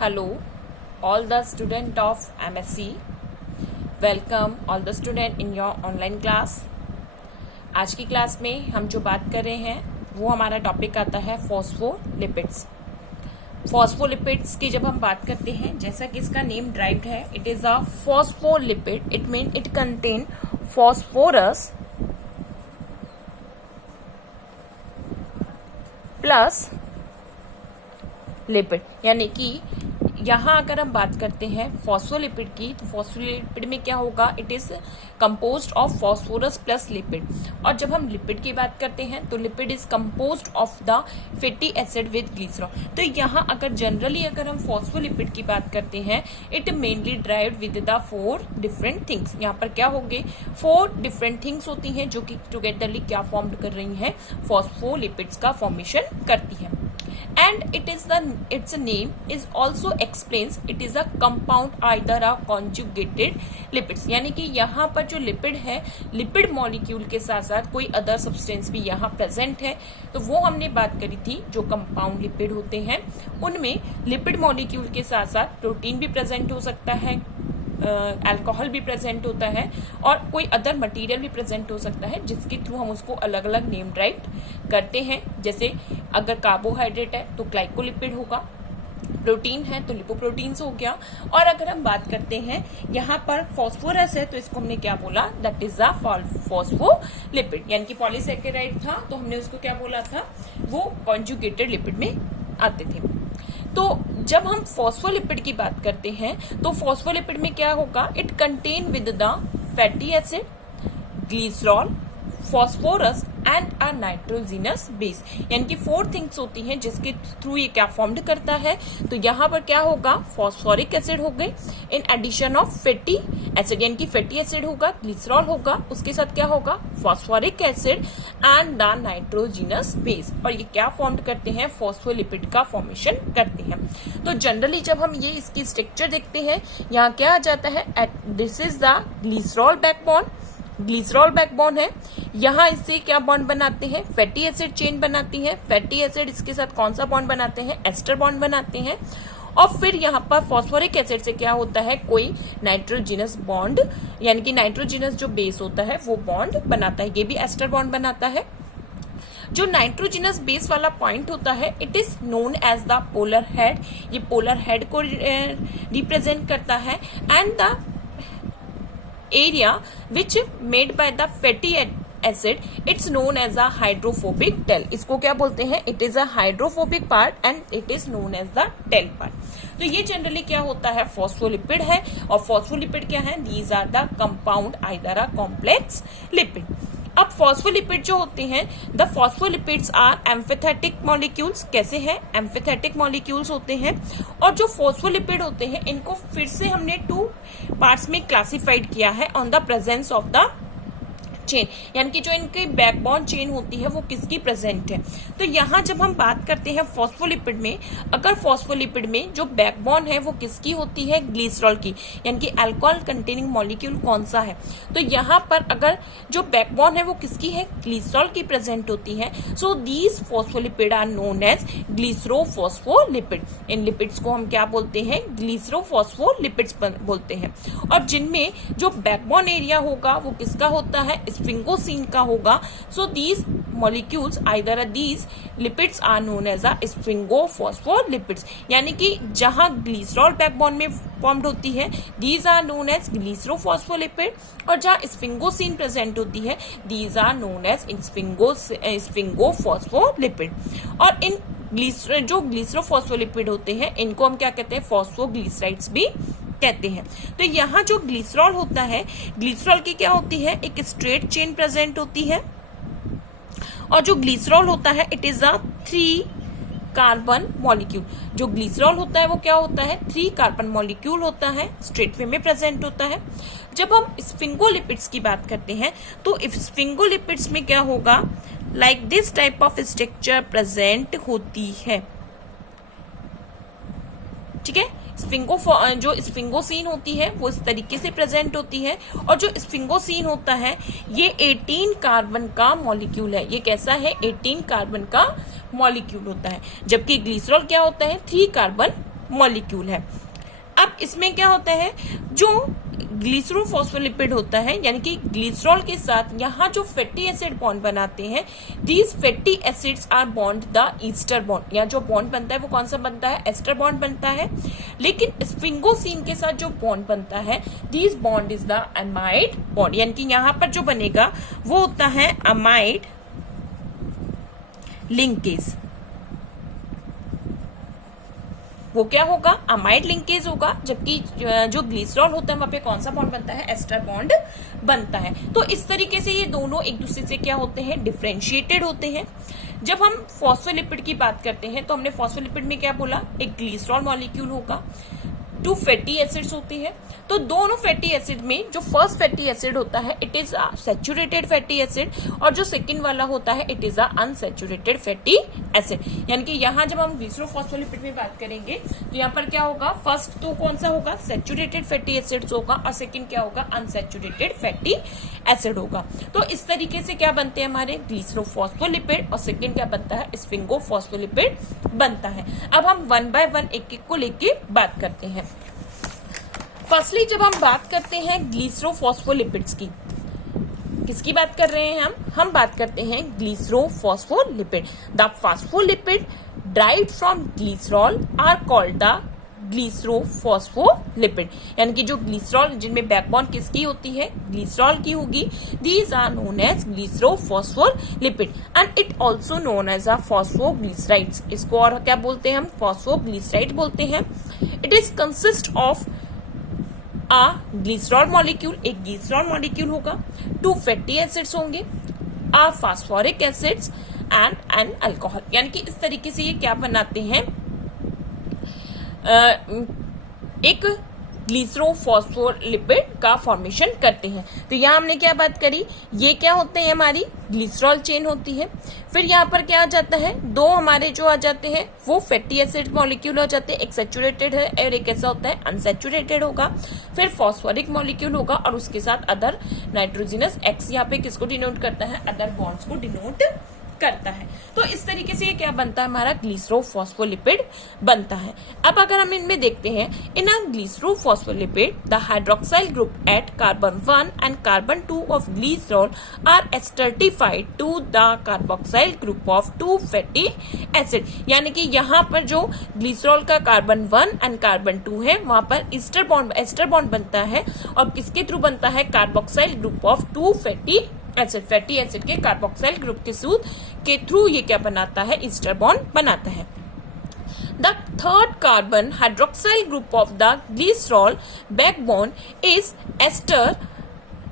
Hello, all the student of MSc. Welcome all the student in your online class. आज की class में हम जो बात कर रहे हैं वो हमारा टॉपिक आता है फॉस्फोलिपिड्स. फॉस्फोलिपिड्स की जब हम बात करते हैं, जैसा कि इसका नेम ड्राइव्ड है, it is a phospholipid. It mean it contain phosphorus plus lipid. यानी कि यहाँ अगर हम बात करते हैं फॉस्फोलिपिड की, तो फॉस्फोलिपिड में क्या होगा, it is composed of phosphorus plus lipid. और जब हम लिपिड की बात करते हैं तो lipid is composed of the fatty acid with glycerol. तो यहाँ अगर जनरली अगर हम फॉस्फोलिपिड की बात करते हैं, it mainly derived with the 4 different things. यहाँ पर क्या होंगे, 4 डिफरेंट थिंग्स होती हैं जो कि टुगेदरली क्या फॉर्म कर रही हैं, फॉस्फोलिपिड्स का फॉर्मेशन करती है. And its name is also explains it is a compound either a conjugated lipids. यानी कि यहाँ पर जो लिपिड है, लिपिड मॉलिक्यूल के साथ साथ कोई अदर सब्सटेंस भी यहाँ प्रेजेंट है. तो वो हमने बात करी थी, जो कंपाउंड लिपिड होते हैं उनमें लिपिड मॉलिक्यूल के साथ साथ प्रोटीन भी प्रेजेंट हो सकता है, अल्कोहल भी प्रेजेंट होता है और कोई अदर मटेरियल भी प्रेजेंट हो सकता है, जिसके थ्रू हम उसको अलग अलग नेम राइट करते हैं. जैसे अगर कार्बोहाइड्रेट है तो ग्लाइकोलिपिड होगा, प्रोटीन है तो लिपोप्रोटीन्स हो गया. और अगर हम बात करते हैं यहाँ पर फॉस्फोरस है तो इसको हमने क्या बोला, दैट इज अ फॉस्फोलिपिड. यानी कि पॉलीसैकेराइड था तो हमने उसको क्या बोला था, वो कॉन्जुगेटेड लिपिड में आते थे. तो जब हम फॉस्फोलिपिड की बात करते हैं तो फॉस्फोलिपिड में क्या होगा, it contain with the fatty acid, glycerol, phosphorus and a nitrogenous base. यानी कि 4 थिंग्स होती हैं जिसके थ्रू ये क्या फॉर्म्ड करता है. तो यहाँ पर क्या होगा, फॉस्फोरिक एसिड हो गए in addition of fatty acid. यानी कि फैटी एसिड होगा, ग्लिसरॉल होगा, उसके साथ क्या होगा, phosphoric acid and the nitrogenous base. और ये क्या फॉर्म करते हैं, फॉस्फोलिपिड का फॉर्मेशन करते हैं. तो जनरली जब हम ये इसकी स्ट्रक्चर देखते हैं, यहाँ क्या आ जाता है, this is the glycerol backbone. Glycerol backbone है, यहाँ इससे क्या बॉन्ड बनाते हैं, फैटी एसिड चेन बनाती है. फैटी एसिड इसके साथ कौन सा बॉन्ड बनाते हैं, एस्टर बॉन्ड बनाते हैं. और फिर यहाँ पर फॉस्फोरिक एसिड से क्या होता है, कोई नाइट्रोजिनस बॉन्ड, यानी कि नाइट्रोजिनस जो बेस होता है वो बॉन्ड बनाता है. ये भी एस्टर बॉन्ड बनाता है. जो नाइट्रोजिनस बेस वाला पॉइंट होता है, it is known as the polar head. ये पोलर हेड को रिप्रेजेंट करता है. And the area which made by the fatty acid, it's known as a hydrophobic tail. इसको क्या बोलते हैं, it is a hydrophobic part and it is known as the tail part. तो ये generally क्या होता है, फॉस्फोलिपिड है. और फॉस्फोलिपिड क्या है, these are the compound either a complex lipid. अब फॉस्फोलिपिड जो होते हैं, द फॉस्फोलिपिड्स आर एम्फिथेटिक मॉलिक्यूल्स. कैसे हैं, एम्फिथेटिक मॉलिक्यूल्स होते हैं. और जो फॉस्फोलिपिड होते हैं, इनको फिर से हमने 2 पार्ट्स में क्लासिफाइड किया है on the presence of the chain. यानी कि जो इनकी बैकबोन चेन होती है वो किसकी प्रेजेंट है. तो यहाँ जब हम बात करते हैं फॉस्फोलिपिड में, अगर फॉस्फोलिपिड में जो बैकबोन है वो किसकी होती है, ग्लिसरॉल की. यानी कि अल्कोहल कंटेनिंग मॉलिक्यूल कौन सा है, तो यहाँ पर अगर जो बैकबोन है वो किसकी है, ग्लिसरॉल की प्रेजेंट होती है. So these phospholipid are known as glycerophospholipid. इन लिपिड्स को हम क्या बोलते हैं, ग्लिसरोफॉस्फोलिपिड्स बोलते हैं. और जिनमें जो बैकबोन एरिया होगा वो किसका होता है, स्फिंगोसिन का होगा. So these molecules either these lipids are known as a sphingophospholipids. यानी कि जहां ग्लिसरॉल बैकबोन में फॉर्म्ड होती है, these are known as glycerophospholipid. और जहां स्फिंगोसिन प्रेजेंट होती है, these are known as sphingophospholipid. और इन जो ग्लिसरोफॉस्फोलिपिड होते हैं, इनको हम क्या कहते हैं, फॉस्फोग्लिसराइड्स भी कहते हैं. तो यहाँ जो ग्लिसरॉल होता है, ग्लिसरॉल की क्या होती है, एक स्ट्रेट चेन प्रेजेंट होती है. और जो ग्लिसरॉल होता है, it is a 3 carbon molecule. जो ग्लिसरॉल होता है वो क्या होता है, 3 कार्बन मॉलिक्यूल होता है, स्ट्रेट वे में प्रेजेंट होता है. जब हम स्फिंगोलिपिड्स की बात करते हैं तो स्फिंगोलिपिड्स में क्या होगा, like this type of structure present होती है. ठीक है, जो स्फिंगोसिन होती है वो इस तरीके से प्रेजेंट होती है। और जो स्फिंगोसिन होता है ये 18 कार्बन का मॉलिक्यूल है। ये कैसा है? 18 कार्बन का मॉलिक्यूल होता है। जबकि ग्लिसरॉल क्या होता है? 3 कार्बन मॉलिक्यूल है। अब इसमें क्या होता है, जो ग्लिसरोफॉस्फोलिपिड होता है यानी कि ग्लिसरॉल के साथ यहाँ जो फैटी एसिड बॉन्ड बनाते हैं, these fatty acids are bond the ester bond. या जो बॉन्ड बनता है वो कौन सा बनता है, एस्टर बॉन्ड बनता है। लेकिन स्फिंगोसिन के साथ जो बॉन्ड बनता है, this bond is the amide bond, यानी कि यहाँ पर जो बनेगा वो होता है अमाइड लिंकेज। वो क्या होगा, अमाइड लिंकेज होगा, जबकि जो ग्लिसरॉल होता है वहां पे कौन सा बॉन्ड बनता है, एस्टर बॉन्ड बनता है। तो इस तरीके से ये दोनों एक दूसरे से क्या होते हैं, डिफरेंशिएटेड होते हैं। जब हम फॉस्फोलिपिड की बात करते हैं तो हमने फॉस्फोलिपिड में क्या बोला, एक ग्लिसरॉल मॉलिक्यूल होगा, 2 फैटी एसिड्स होती है। तो दोनों फैटी एसिड में जो फर्स्ट फैटी एसिड होता है it is saturated fatty acid, और जो सेकंड वाला होता है it is unsaturated fatty acid. यानी कि यहाँ जब हम ग्लिसरोफॉस्फोलिपिड में बात करेंगे तो यहाँ पर क्या होगा, फर्स्ट तो कौन सा होगा, सैचुरेटेड फैटी एसिड्स होगा, और सेकंड क्या होगा, अनसैचुरेटेड फैटी एसिड होगा। तो इस तरीके से क्या बनते हैं हमारे ग्लिसरोफॉस्फोलिपिड, और सेकंड क्या बनता है, स्फिंगोफॉस्फोलिपिड बनता है। अब हम 1 बाय 1 एक एक को लेके बात करते हैं। फर्स्टली जब हम बात करते हैं ग्लिसरोफॉस्फोलिपिड्स की, किसकी बात कर रहे हैं हम बात करते हैं glycerophospholipid. The phospholipid derived from glycerol are called the glycerophospholipid. यानी कि जो ग्लिसरॉल, जिनमें बैकबोन किसकी होती है, ग्लिसरॉल की होगी, these are known as glycerophospholipid and it also known as a phosphoglycerides. इसको और क्या बोलते हैं हम, फॉस्फोग्लिसराइड बोलते हैं। It is consist of a glycerol molecule, एक ग्लिसरॉल मॉलिक्यूल होगा, 2 फैटी एसिड्स होंगे, a phosphoric acids and an alcohol. यानी कि इस तरीके से ये क्या बनाते हैं, एक ग्लिसरोफॉस्फोलिपिड का फॉर्मेशन करते हैं। तो यहाँ हमने क्या बात करी, ये क्या होते हैं, हमारी ग्लिसरॉल चेन होती है। फिर यहाँ पर क्या आ जाता है, 2 हमारे जो आ जाते हैं वो फैटी एसिड मॉलिक्यूल हो जाते हैं, एक सैचुरेटेड है और एक ऐसा होता है अनसैचुरेटेड होगा। फिर फॉस्फोरिक मॉलिक्यूल होगा और उसके साथ अदर नाइट्रोजनस एक्स, यहाँ पे किसको डिनोट करता है, अदर बॉन्ड्स को डिनोट करता है। तो इस तरीके से ये क्या बनता है, हमारा ग्लिसरोफॉस्फोलिपिड बनता है। अब अगर हम इनमें देखते हैं, in a glycerophospholipid the hydroxyl group at carbon 1 and carbon 2 of glycerol are esterified to the carboxyl group of 2 fatty acid. यानी कि यहाँ पर जो ग्लिसरॉल का कार्बन 1 एंड कार्बन 2 है वहां पर एस्टर बॉन्ड बनता है, और किसके थ्रू बनता है, carboxyl group of 2 fatty acid, fatty acid के कार्बोक्साइल ग्रुप के थ्रू ये क्या बनाता है, ईस्टर बॉन्ड बनाता है। The third carbon hydroxyl group of the glycerol backbone is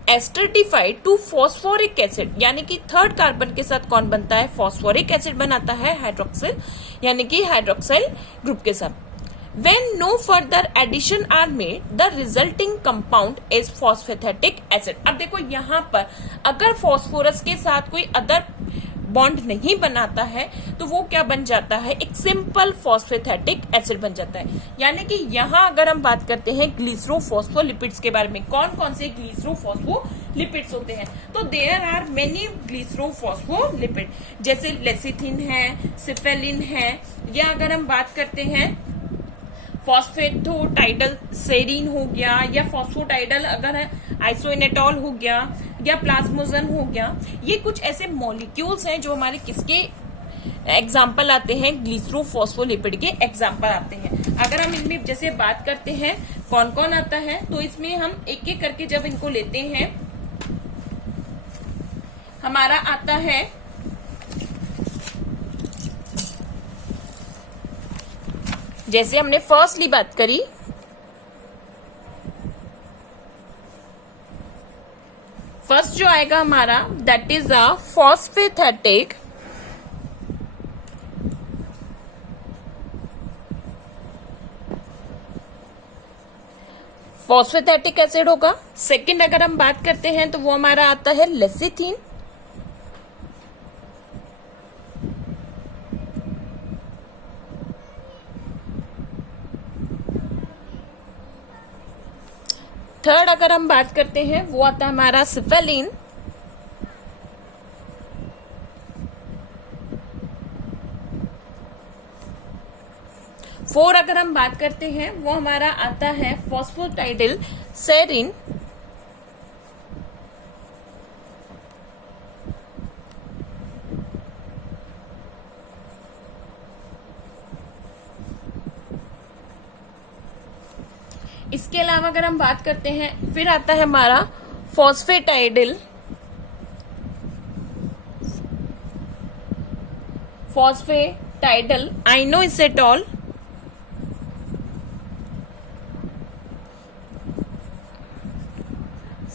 esterified to phosphoric acid. यानी कि थर्ड कार्बन के साथ कौन बनता है, फॉस्फोरिक एसिड बनाता है, हाइड्रोक्सिल यानी कि हाइड्रोक्साइल ग्रुप के साथ। When no further addition are made, the resulting compound is phosphatic acid। अब देखो यहाँ पर अगर फॉस्फोरस के साथ कोई अदर बॉन्ड नहीं बनाता है तो वो क्या बन जाता है, एक सिंपल फॉस्फेथेटिक एसिड बन जाता है। यानी कि यहाँ अगर हम बात करते हैं ग्लिसरोफॉस्फोलिपिड्स के बारे में, कौन कौन से ग्लिसरोफॉस्फोलिपिड्स होते हैं, तो देयर आर मेनी ग्लिसरोफॉस्फोलिपिड, जैसे लेसिथिन है, सिफेलिन है, या अगर हम बात करते हैं फॉस्फेटोटाइडल सेरीन हो गया, या फॉस्फोटाइडल अगर आइसोइनेटॉल हो गया, या प्लाज्मोजन हो गया, ये कुछ ऐसे मॉलिक्यूल्स हैं जो हमारे किसके एग्जाम्पल आते हैं, ग्लिसरोफॉस्फोलिपिड के एग्जाम्पल आते हैं। अगर हम इनमें जैसे बात करते हैं कौन कौन आता है, तो इसमें हम एक एक करके जब इनको लेते हैं, हमारा आता है जैसे हमने फर्स्टली बात करी, फर्स्ट जो आएगा हमारा दैट इज अ फॉस्फेथेटिक एसिड होगा। सेकंड अगर हम बात करते हैं तो वो हमारा आता है लेसिथिन। थर्ड अगर हम बात करते हैं वो आता है हमारा सिफेलिन। 4 अगर हम बात करते हैं वो हमारा आता है फॉस्फोटाइडिल सेरीन। इसके अलावा अगर हम बात करते हैं फिर आता है हमारा फॉस्फेटाइडिल आइनोएसेटॉल।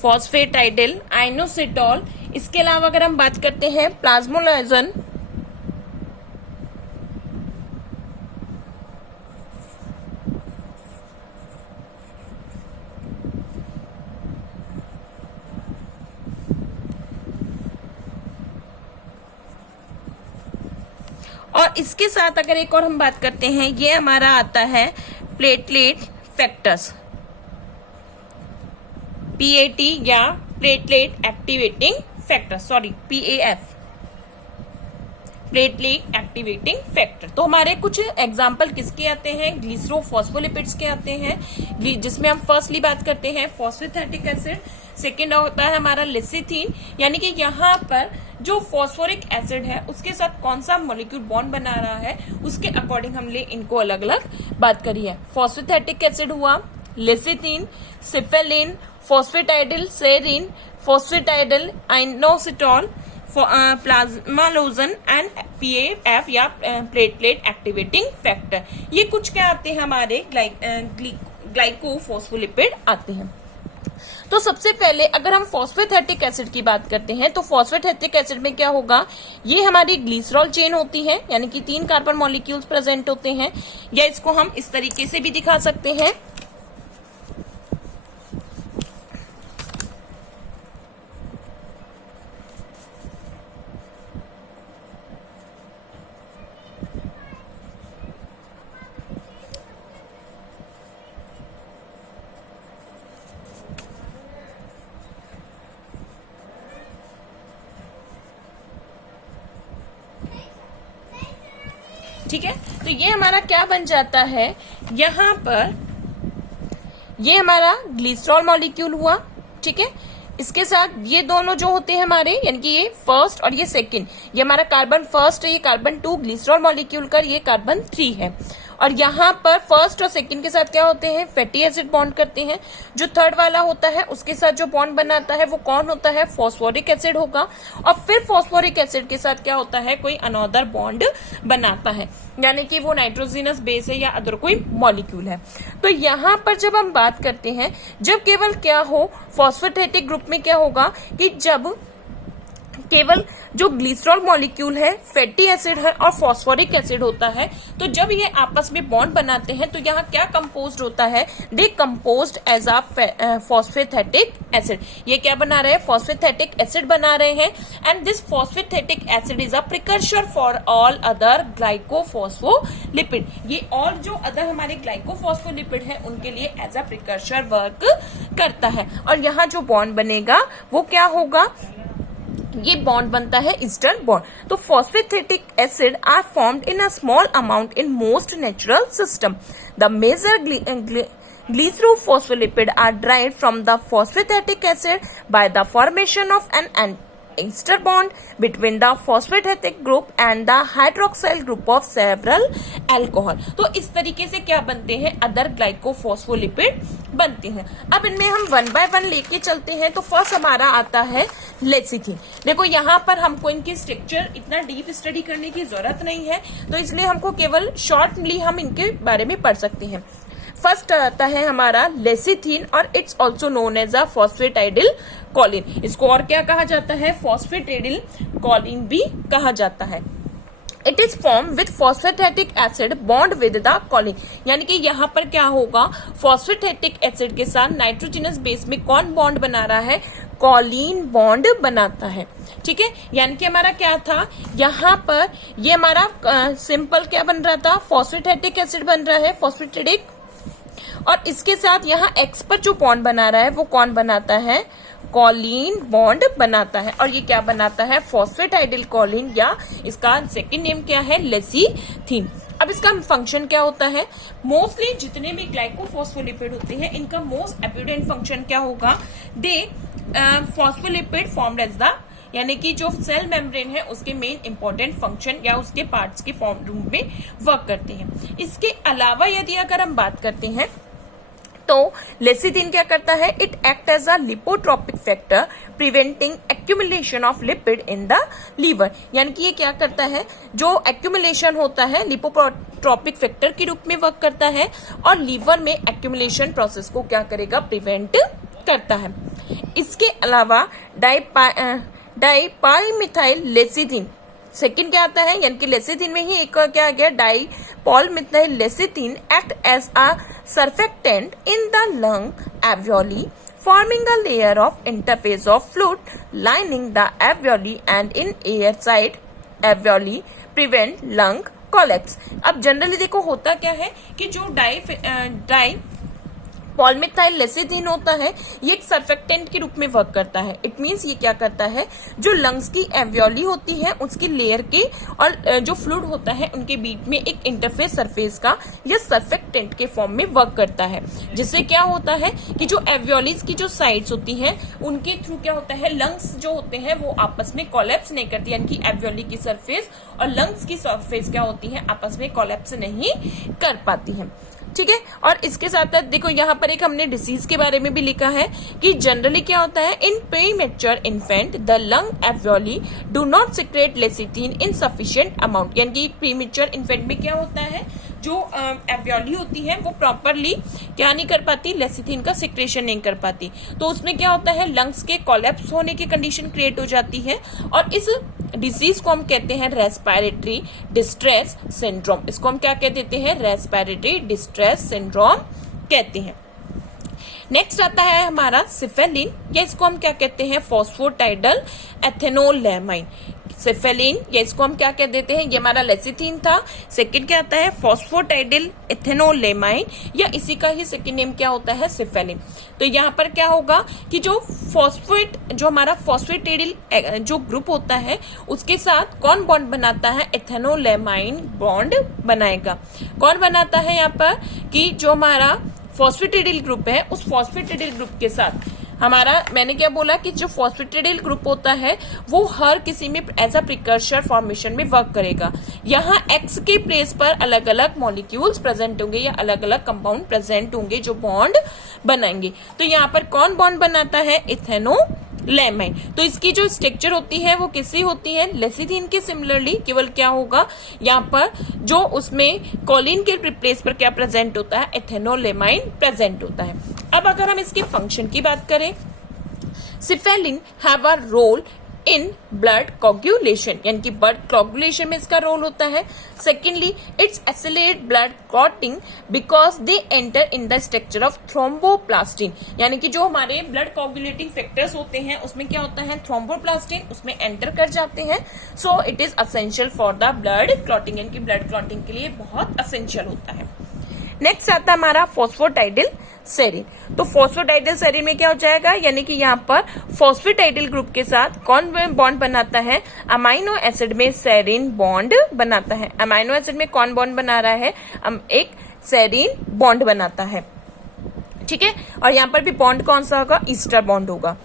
फॉस्फेटाइडिल आइनोएसेटॉल। इसके अलावा अगर हम बात करते हैं प्लाज्मोलाइजन, और इसके साथ अगर एक और हम बात करते हैं, ये हमारा आता है प्लेटलेट फैक्टर्स, PAT या platelet activating factor, sorry PAF, platelet activating factor. तो हमारे कुछ एग्जाम्पल किसके आते हैं, ग्लिसरोफॉस्फोलिपिड्स के आते हैं, जिसमें हम फर्स्टली बात करते हैं फॉस्फेटैटिक एसिड, सेकेंड होता है हमारा लेसिथिन, यानी कि यहाँ पर जो फॉस्फोरिक एसिड है उसके साथ कौन सा मॉलिक्यूल बॉन्ड बना रहा है उसके अकॉर्डिंग हमने इनको अलग अलग बात करी है। फॉस्फेटैटिक एसिड हुआ, lecithin, cephalin, phosphatidyl serine, phosphatidyl inositol, plasmalogen and PAF या प्लेटलेट एक्टिवेटिंग फैक्टर। ये कुछ क्या आते हैं हमारे ग्लाइकोफॉस्फोलिपिड आते हैं। तो सबसे पहले अगर हम फॉस्फेटैटिक एसिड की बात करते हैं तो फॉस्फेटैटिक एसिड में क्या होगा, ये हमारी ग्लिसरॉल चेन होती है, यानी कि 3 कार्बन मॉलिक्यूल्स प्रेजेंट होते हैं, या इसको हम इस तरीके से भी दिखा सकते हैं। ठीक है, तो ये हमारा क्या बन जाता है, यहां पर ये हमारा ग्लिसरॉल मॉलिक्यूल हुआ। ठीक है, इसके साथ ये दोनों जो होते हैं हमारे, यानी कि ये फर्स्ट और ये सेकंड, ये हमारा कार्बन फर्स्ट है, ये कार्बन 2 ग्लिसरॉल मॉलिक्यूल का, ये कार्बन 3 है। और यहाँ पर फर्स्ट और सेकंड के साथ क्या होते हैं, फैटी एसिड बॉन्ड करते हैं। जो थर्ड वाला होता है उसके साथ जो बॉन्ड बनाता है वो कौन होता है, फॉस्फोरिक एसिड होगा। और फिर फॉस्फोरिक एसिड के साथ क्या होता है, कोई अनदर बॉन्ड बनाता है, यानी कि वो नाइट्रोजिनस बेस है या अदर कोई मॉलिक्यूल है। तो यहाँ पर जब हम बात करते हैं, जब केवल क्या हो, फॉस्फेटैटिक ग्रुप में क्या होगा कि जब केवल जो ग्लिसरॉल मॉलिक्यूल है, फैटी एसिड है और फॉस्फोरिक एसिड होता है, तो जब ये आपस में बॉन्ड बनाते हैं तो यहाँ क्या कंपोज्ड होता है, दे कंपोज्ड एज अ फॉस्फेटैटिक एसिड। ये क्या बना रहे हैं, फॉस्फेटैटिक एसिड बना रहे हैं। And this phosphatidic acid is a precursor for all other glycophospholipid. ये और जो अदर हमारे ग्लाइकोफॉस्फोलिपिड है उनके लिए एज अ प्रिकर्सर वर्क करता है। और यहाँ जो बॉन्ड बनेगा वो क्या होगा, ये बॉन्ड बनता है ईस्टर्न बॉन्ड। तो phosphatidic acid are formed in a small amount in most natural system. The major glycerophospholipid are derived from the phosphatic acid by the formation of an ester bond between the phosphatidic group and the hydroxyl group of several alcohol। तो इस तरीके से क्या बनते हैं, other ग्लाइकोफॉस्फोलिपिड बनते हैं। अब इनमें हम 1 बाय 1 लेके चलते हैं। तो फर्स्ट हमारा आता है लेसिथिन। देखो यहाँ पर हमको इनकी स्ट्रक्चर इतना डीप स्टडी करने की जरूरत नहीं है, तो इसलिए हमको केवल शॉर्टली हम इनके बारे में पढ़ सकते हैं। फर्स्ट आता है हमारा लेसिथिन और it's also known as a phosphatidyl choline. इसको और क्या कहा जाता है, फॉस्फेटाइडिल कॉलिन भी कहा जाता है। It is form with phosphatidic acid bond with the choline, यानी कि यहाँ पर क्या होगा, फॉस्फेटैटिक एसिड के साथ नाइट्रोजनस बेस में कौन बॉन्ड बना रहा है, कॉलिन बॉन्ड बनाता है। ठीक है, यानी कि हमारा क्या था, यहाँ पर ये हमारा सिंपल क्या बन रहा था, फॉस्फेटैटिक एसिड बन रहा है, फॉस्फेटैटिक, और इसके साथ यहाँ एक्स पर जो बॉन्ड बना रहा है वो कौन बनाता है, कॉलिन बॉन्ड बनाता है। और ये क्या बनाता है, फॉस्फेटाइडिल कॉलिन, या इसका सेकंड नेम क्या है, लेसिथिन। अब इसका फंक्शन क्या होता है, मोस्टली जितने भी ग्लाइकोफॉस्फोलिपिड होते हैं इनका मोस्ट एब्यूडेंट फंक्शन क्या होगा, दे फॉस्फोलिपिड फॉर्म्ड एज द, यानी कि जो सेल मेम्ब्रेन है उसके मेन इंपॉर्टेंट फंक्शन या उसके पार्ट्स के फॉर्म रूप में वर्क करते हैं। इसके अलावा यदि अगर हम बात करते हैं तो लेसिथिन क्या करता है, it act as a lipotropic factor preventing accumulation of lipid in the liver, यानी कि ये क्या करता है, जो एक्यूमुलेशन होता है लिपोट्रोपिक फैक्टर के रूप में वर्क करता है और लीवर में एक्यूमुलेशन प्रोसेस को क्या करेगा, प्रिवेंट करता है। इसके अलावा डाइपाइमिथाइल लेसिथिन सेकेंड क्या आता है, यानी कि लेसिथिन में ही एक क्या आ गया, dipalmityl lecithin act as a surfactant in the lung alveoli, forming a layer of interface of fluid lining the alveoli and in air side alveoli prevent lung collapse। अब जनरली देखो होता क्या है कि जो डाई पॉलमिथाइल लेसिथिन होता है ये एक सर्फेक्टेंट के रूप में वर्क करता है। इट मींस ये क्या करता है, जो लंग्स की एल्वियोली होती है उसकी लेयर के और जो फ्लूइड होता है उनके बीच में एक इंटरफेस सरफेस का यह सर्फेक्टेंट के फॉर्म में वर्क करता है, जिससे क्या होता है कि जो एल्वियोलीज की जो साइड्स होती हैं उनके थ्रू क्या होता है, लंग्स जो होते हैं वो आपस में कोलैप्स नहीं करती, यानी कि एल्वियोली की सरफेस और लंग्स की सरफेस क्या होती है, आपस में कोलैप्स नहीं कर पाती है। ठीक है, और इसके साथ साथ देखो यहाँ पर एक हमने डिसीज के बारे में भी लिखा है कि जनरली क्या होता है, in premature infant the lung alveoli do not secrete lecithin in sufficient amount, यानी कि प्रीमेच्योर इन्फेंट में क्या होता है, जो एल्वियोली होती है वो प्रॉपरली क्या नहीं कर पाती, लेसिथिन का सिक्रेशन नहीं कर पाती, तो उसमें क्या होता है, लंग्स के कोलैप्स होने की कंडीशन क्रिएट हो जाती है और इस डिसीज को हम कहते हैं रेस्पिरेटरी डिस्ट्रेस सिंड्रोम। इसको हम क्या कह देते हैं, रेस्पिरेटरी डिस्ट्रेस सिंड्रोम कहते हैं। नेक्स्ट आता है हमारा सिफेलिन, या इसको हम क्या कहते हैं, फॉस्फोटाइडल एथेनोलैमाइन। सिफेलिन या इसको हम क्या कह देते हैं, ये हमारा लेसिथिन था। सेकंड क्या आता है, फॉस्फोटाइडल एथेनोलैमाइन, या इसी का ही सेकंड नेम क्या होता है, सिफेलिन। तो यहाँ पर क्या होगा कि जो फॉस्फेट, जो हमारा फॉस्फेटिडिल जो ग्रुप होता है उसके साथ कौन बॉन्ड बनाता है, एथेनोलैमाइन बॉन्ड बनाएगा। कौन बनाता है यहाँ पर कि जो हमारा फॉस्फेटिडिल ग्रुप है उस फॉस्फेटिडिल ग्रुप के साथ हमारा, मैंने क्या बोला कि जो फॉस्फेटिडिल ग्रुप होता है वो हर किसी में एज अ प्रिकर्सर फॉर्मेशन में वर्क करेगा। यहाँ एक्स के प्लेस पर अलग अलग मॉलिक्यूल्स प्रेजेंट होंगे या अलग अलग कंपाउंड प्रेजेंट होंगे जो बॉन्ड बनाएंगे। तो यहाँ पर कौन बॉन्ड बनाता है, इथेनोलैमाइन। तो इसकी जो स्ट्रक्चर होती है वो किससे होती है, लेसिथिन के सिमिलरली, केवल क्या होगा यहाँ पर जो उसमें कोलिन के प्लेस पर क्या प्रेजेंट होता है, इथेनोलैमाइन प्रेजेंट होता है। अब अगर हम इसके फंक्शन की बात करें, cephalin have a role in blood coagulation, यानी कि ब्लड कोगुलेशन में इसका रोल होता है। Secondly it's accelerate blood clotting because they enter in the structure of thromboplastin, यानी कि जो हमारे ब्लड कोगुलेटिंग फैक्टर्स होते हैं उसमें क्या होता है, थ्रोम्बोप्लास्टिन उसमें एंटर कर जाते हैं। So it is essential for the blood clotting, यानी कि ब्लड क्लॉटिंग के लिए बहुत असेंशियल होता है। नेक्स्ट आता है हमारा फॉस्फोटाइडिल सेरीन। तो फॉस्फोटाइडिल सेरीन में क्या हो जाएगा, यानी कि यहाँ पर फॉस्फेटाइडिल ग्रुप के साथ कौन बॉन्ड बनाता है, अमाइनो एसिड में सेरीन बॉन्ड बनाता है। अमाइनो एसिड में कौन बॉन्ड बना रहा है, एक सेरीन बॉन्ड बनाता है। ठीक है, और यहाँ पर भी बॉन्ड कौन सा होगा, ईस्टर बॉन्ड होगा।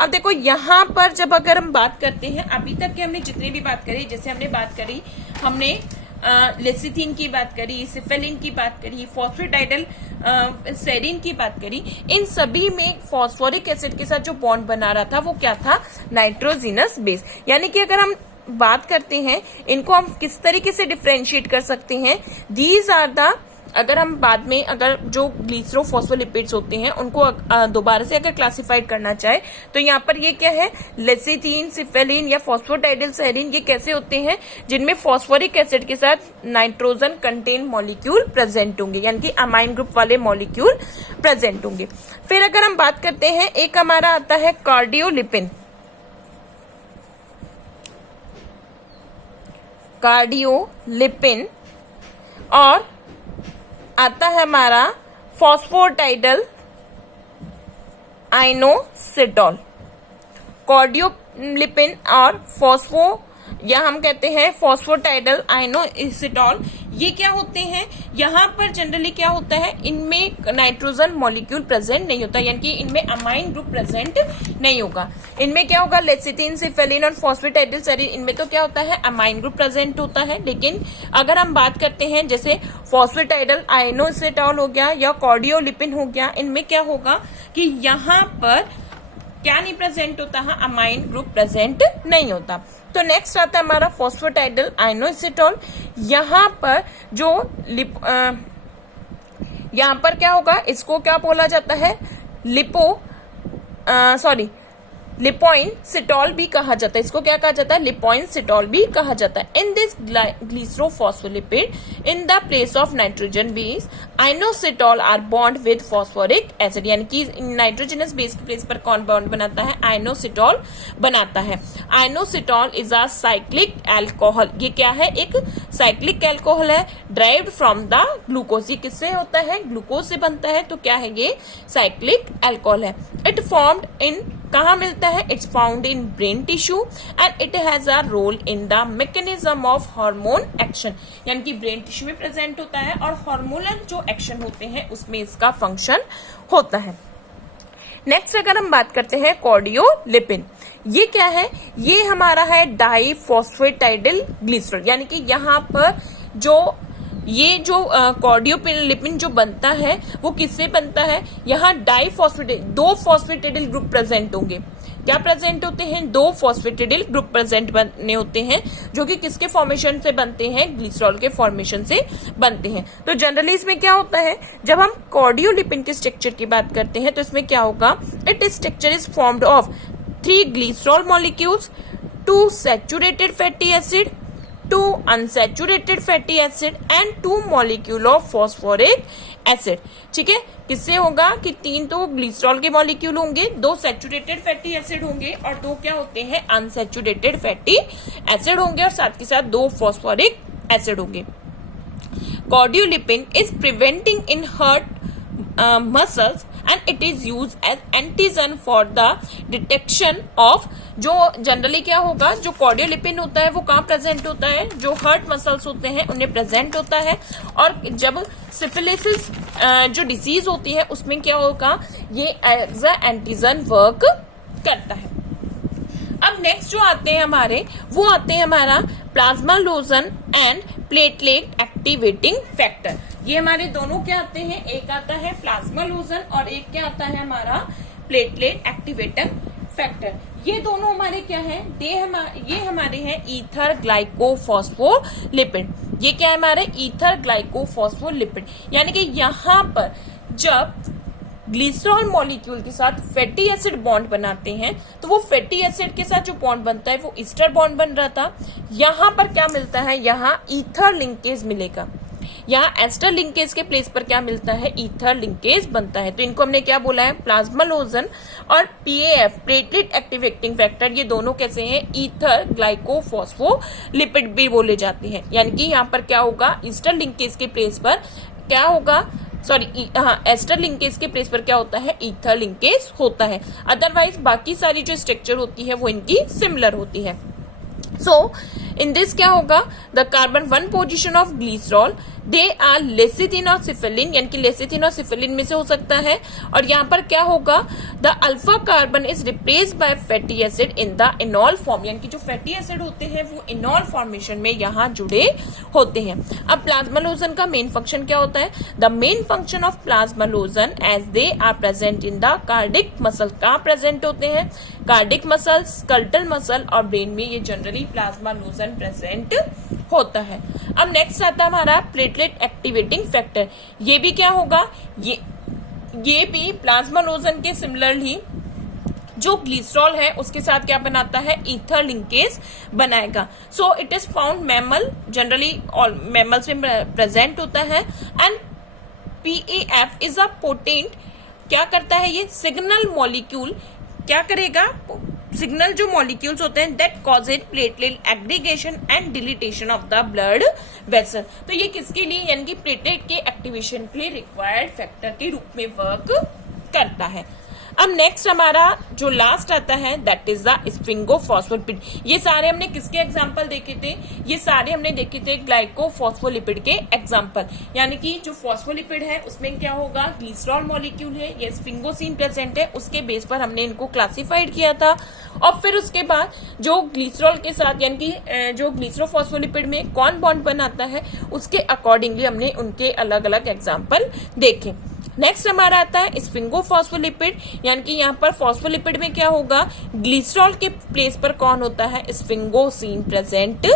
अब देखो यहाँ पर जब अगर हम बात करते हैं, अभी तक के हमने जितनी भी बात करी, जैसे हमने बात करी, हमने लेसिथिन की बात करी, सिफेलिन की बात करी, फॉस्फेटाइडल सेरीन की बात करी, इन सभी में फॉस्फोरिक एसिड के साथ जो बॉन्ड बना रहा था वो क्या था, नाइट्रोजिनस बेस। यानी कि अगर हम बात करते हैं इनको हम किस तरीके से डिफ्रेंशिएट कर सकते हैं, दीज आर द, अगर हम बाद में अगर जो ग्लिसरोफॉस्फोलिपिड्स होते हैं उनको दोबारा से अगर क्लासिफाइड करना चाहे तो यहाँ पर ये क्या है, लेसिथिन, सिफेलिन या फॉस्फोटाइडिल सेरीन, ये कैसे होते हैं, जिनमें फॉस्फोरिक एसिड के साथ नाइट्रोजन कंटेन मॉलिक्यूल प्रेजेंट होंगे, यानी कि अमाइन ग्रुप वाले मॉलिक्यूल प्रेजेंट होंगे। फिर अगर हम बात करते हैं, एक हमारा आता है कार्डियोलिपिन, कार्डियोलिपिन, और आता है हमारा फॉस्फोटाइडल आइनोसिटोल। कार्डियोलिपिन और फॉस्फो या हम कहते हैं फॉस्फोटाइडल आयनोएसिटॉल, ये क्या होते हैं, यहाँ पर जनरली क्या होता है, इनमें नाइट्रोजन मॉलिक्यूल प्रेजेंट नहीं होता, यानी कि इनमें अमाइन ग्रुप प्रेजेंट नहीं होगा। इनमें क्या होगा, लेसिथिन, सिफेलिन और फॉस्फेटाइडल सेरीन, इनमें तो क्या होता है, अमाइन ग्रुप प्रेजेंट होता है। लेकिन अगर हम बात करते हैं जैसे फॉस्फेटाइडल आयनोएसिटॉल हो गया या कार्डियोलिपिन हो गया, इनमें क्या होगा कि यहाँ पर क्या नहीं प्रेजेंट होता है, अमाइन ग्रुप प्रेजेंट नहीं होता। तो नेक्स्ट आता है हमारा फॉस्फेटाइडल आयनोएसिटॉल। यहाँ पर जो यहाँ पर क्या होगा, इसको क्या बोला जाता है, लिपोइन सिटॉल भी कहा जाता है। इसको क्या कहा जाता है, लिपोइन सिटॉल भी कहा जाता है। In this glycerophospholipid in the place of nitrogen base inositol are bond with phosphoric acid, यानी कि नाइट्रोजनस बेस के प्लेस पर कौन बॉन्ड बनाता है, आइनोसिटॉल बनाता है। Inositol is a cyclic alcohol, ये क्या है, एक साइक्लिक एल्कोहल है, ड्राइव्ड फ्रॉम द ग्लूकोज। ये किससे होता है, ग्लूकोज से बनता है, तो क्या है, ये साइक्लिक एल्कोहल है। इट फॉर्म्ड इन, कहाँ मिलता है, it's found in brain tissue and it has a role in the mechanism of hormone action, यानी कि ब्रेन टिश्यू में प्रेजेंट होता है और हार्मोनल जो एक्शन होते हैं उसमें इसका फंक्शन होता है। नेक्स्ट अगर हम बात करते हैं कार्डियोलिपिन, ये क्या है, ये हमारा है डाइफॉस्फेटाइडल ग्लिसरॉल, यानी कि यहाँ पर ये जो कार्डियोलिपिन जो बनता है वो किससे बनता है, यहाँ दो फॉस्फेटाइडल ग्रुप प्रेजेंट होंगे। क्या प्रेजेंट होते हैं, दो फॉस्फेटाइडल ग्रुप प्रेजेंट बने होते हैं, जो कि किसके फॉर्मेशन से बनते हैं, ग्लिसरॉल के फॉर्मेशन से बनते हैं। तो जनरली इसमें क्या होता है, जब हम कार्डियोलिपिन के स्ट्रक्चर की बात करते हैं तो इसमें क्या होगा, it structure is formed of 3 glycerol molecules, 2 saturated fatty acid, 2 unsaturated fatty acid and 2 molecule of phosphoric acid। ठीक है, किससे होगा कि 3 तो ग्लिसरॉल के मॉलिक्यूल होंगे, 2 सैचुरेटेड फैटी एसिड होंगे और 2 क्या होते हैं, अनसैचुरेटेड फैटी एसिड होंगे और साथ के साथ 2 फॉस्फोरिक एसिड होंगे। Cardiolipin is preventing in heart muscles and it is used as antigen for the detection of, जो जनरली क्या होगा, जो कार्डियोलिपिन होता है वो कहाँ प्रेजेंट होता है, जो हर्ट मसल्स होते हैं उन्हें प्रेजेंट होता है, और जब सिफिलिसिस जो डिसीज होती है उसमें क्या होगा, ये एज अ एंटीजन वर्क करता है। अब नेक्स्ट जो आते हैं हमारे, वो आते हैं हमारा प्लाज्मालोजन एंड प्लेटलेट एक्टिवेटिंग फैक्टर। ये हमारे दोनों क्या आते हैं, एक आता है प्लाज्मालोजन और एक क्या आता है हमारा प्लेटलेट एक्टिवेटिंग फैक्टर। ये दोनों हमारे क्या है, ये हमारे हैं ईथर ग्लाइकोफॉस्फोलिपिड। ये क्या है हमारे, ईथर ग्लाइकोफॉस्फोलिपिड, यानी कि यहाँ पर जब ग्लिसरॉल मॉलिक्यूल के साथ फैटी एसिड बॉन्ड बनाते हैं तो वो फैटी एसिड के साथ जो बॉन्ड बनता है वो ईस्टर बॉन्ड बन रहा था, यहाँ पर क्या मिलता है, यहाँ ईथर लिंकेज मिलेगा। यहाँ एस्टर लिंकेज के प्लेस पर क्या मिलता है, ईथर लिंकेज बनता है। तो इनको हमने क्या बोला है, प्लाज्मालोजन और पीएएफ प्लेटलेट एक्टिवेटिंग फैक्टर, ये दोनों कैसे हैं, ईथर ग्लाइकोफॉस्फोलिपिड भी बोले जाते हैं। यानी कि यहाँ पर क्या होगा, ईस्टर लिंकेज के प्लेस पर क्या होगा, एस्टर लिंकेज के प्लेस पर क्या होता है, ईथर लिंकेज होता है। अदरवाइज बाकी सारी जो स्ट्रक्चर होती है वो इनकी सिमिलर होती है। सो इन दिस क्या होगा, the carbon 1 position of glycerol they are lecithin और सिफिलिन, यानी कि लेसिथिन और सिफिलिन में से हो सकता है। और यहाँ पर क्या होगा, the alpha carbon is replaced by fatty acid in the इनॉल form, यानी कि जो फैटी एसिड होते हैं वो इनॉल फॉर्मेशन में यहाँ जुड़े होते हैं। अब प्लाज्मालोजन का मेन फंक्शन क्या होता है, the main function of plasmalogen as they are present in the cardiac muscle, कहाँ प्रेजेंट होते हैं, कार्डिक मसल, स्कल्टल मसल और ब्रेन में ये जनरली प्लाज्मालोजन प्रेजेंट होता है। अब नेक्स्ट आता है हमारा प्लेटलेट एक्टिवेटिंग फैक्टर। ये भी क्या होगा, ये भी प्लाज्मालोजन के सिमिलरली जो ग्लिसरॉल है उसके साथ क्या बनाता है, ईथर लिंकेज बनाएगा। So it is found mammal, generally mammals में प्रेजेंट होता है। And PAF is a potent, क्या करता है ये, सिग्नल मॉलिक्यूल, क्या करेगा, सिग्नल जो मॉलिक्यूल्स होते हैं that causes platelet aggregation and deletion of the blood vessel. तो ये किसके लिए, यानी कि प्लेटलेट के एक्टिवेशन के लिए रिक्वायर्ड फैक्टर के रूप में वर्क करता है। अब नेक्स्ट हमारा जो लास्ट आता है दैट इज द स्फिंगोफॉस्फोलिपिड। ये सारे हमने किसके एग्जांपल देखे थे? ये सारे हमने देखे थे ग्लाइकोफॉस्फोलिपिड के एग्जांपल। यानी कि जो फॉस्फोलिपिड है उसमें क्या होगा, ग्लिसरॉल मॉलिक्यूल है, ये स्फिंगोसिन प्रेजेंट है, उसके बेस पर हमने इनको क्लासिफाइड किया था। और फिर उसके बाद जो ग्लिसरॉल के साथ यानी कि जो ग्लिसरोफॉस्फोलिपिड में कौन बॉन्ड बनाता है उसके अकॉर्डिंगली हमने उनके अलग अलग एग्जांपल देखे। नेक्स्ट हमारा आता है स्फिंगोफॉस्फोलिपिड, यानी कि यहाँ पर फॉस्फोलिपिड में क्या होगा, ग्लिसरॉल के प्लेस पर कौन होता है, स्फिंगोसिन प्रेजेंट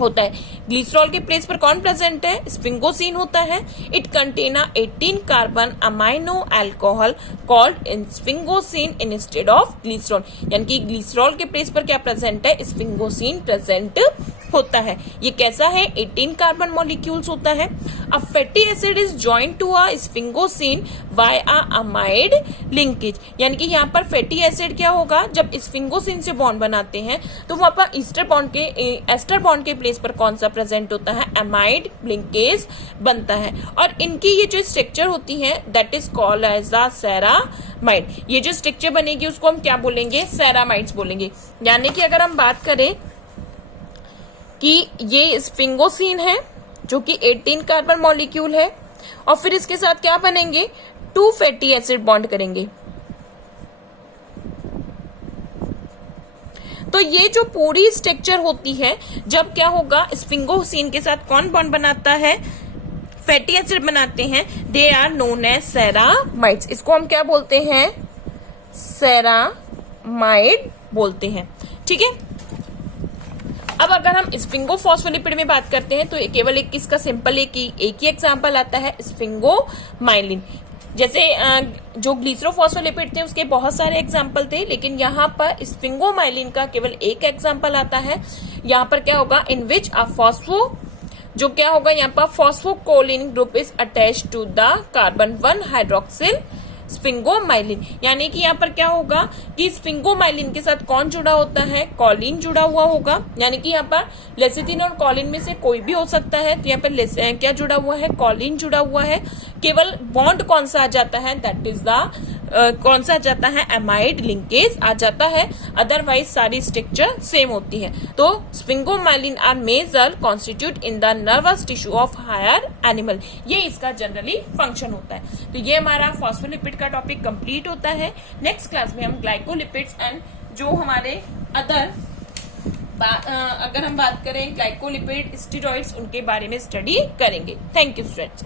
होता है। ग्लिसरॉल के प्लेस पर कौन प्रेजेंट है, स्फिंगोसिन होता है। It contain 18 carbon amino alcohol called sphingosine instead of glycerol, यानी कि ग्लिसरॉल के प्लेस पर क्या प्रेजेंट है, स्फिंगोसिन प्रेजेंट होता है। ये कैसा है, 18 कार्बन मॉलिक्यूल्स होता है। A fatty acid is joint to a sphingosine by a amide linkage, यानी कि यहाँ पर फैटी एसिड क्या होगा, जब स्फिंगोसिन से बॉन्ड बनाते हैं तो वहां पर एस्टर बॉन्ड के प्लेस पर कौन सा प्रेजेंट होता है, अमाइड लिंकेज बनता है। और इनकी ये जो स्ट्रक्चर होती है that is called as the ceramide. ये जो स्ट्रक्चर बनेगी उसको हम क्या बोलेंगे, सेरामाइड्स बोलेंगे। यानी कि अगर हम बात करें कि ये स्फिंगोसिन है जो कि 18 कार्बन मॉलिक्यूल है और फिर इसके साथ क्या बनेंगे, 2 फैटी एसिड बॉन्ड करेंगे। तो ये जो पूरी स्ट्रक्चर होती है, जब क्या होगा, स्फिंगोसिन के साथ कौन बॉन्ड बनाता है, फैटी एसिड बनाते हैं, they are known as ceramides. इसको हम क्या बोलते हैं, सेरामाइड बोलते हैं। ठीक है। अब अगर हम स्फिंगोफॉस्फोलिपिड में बात करते हैं तो केवल एक इसका सिंपल एक ही एग्जांपल आता है, स्फिंगोमाइलिन। जैसे जो ग्लिसरोफॉस्फोलिपिड थे उसके बहुत सारे एग्जांपल थे, लेकिन यहाँ पर स्फिंगोमाइलिन का केवल एक एग्जांपल आता है। यहाँ पर क्या होगा, इन विच अ जो क्या होगा, यहाँ पर phosphocholine group is attach to the carbon 1 hydroxyl sphingomyelin. यानी कि यहाँ पर क्या होगा कि स्फिंगोमाइलिन के साथ कौन जुड़ा होता है, कॉलिन जुड़ा हुआ होगा। यानी कि यहाँ पर लेसिथिन और कॉलिन में से कोई भी हो सकता है, तो यहाँ पर क्या जुड़ा हुआ है, कॉलिन जुड़ा हुआ है। केवल बॉन्ड कौन सा आ जाता है, दैट इज द कौन सा आ जाता है, एमाइड लिंकेज आ जाता है। अदरवाइज सारी स्ट्रक्चर सेम होती है। तो sphingomyelin are major constitute in the nervous tissue of higher animal, ये इसका जनरली फंक्शन होता है। तो ये हमारा फॉस्फोलिपिड का टॉपिक कंप्लीट होता है। नेक्स्ट क्लास में हम ग्लाइकोलिपिड्स एंड जो हमारे अदर अगर हम बात करें ग्लाइकोलिपिड, स्टेरॉइड्स, उनके बारे में स्टडी करेंगे। Thank you students.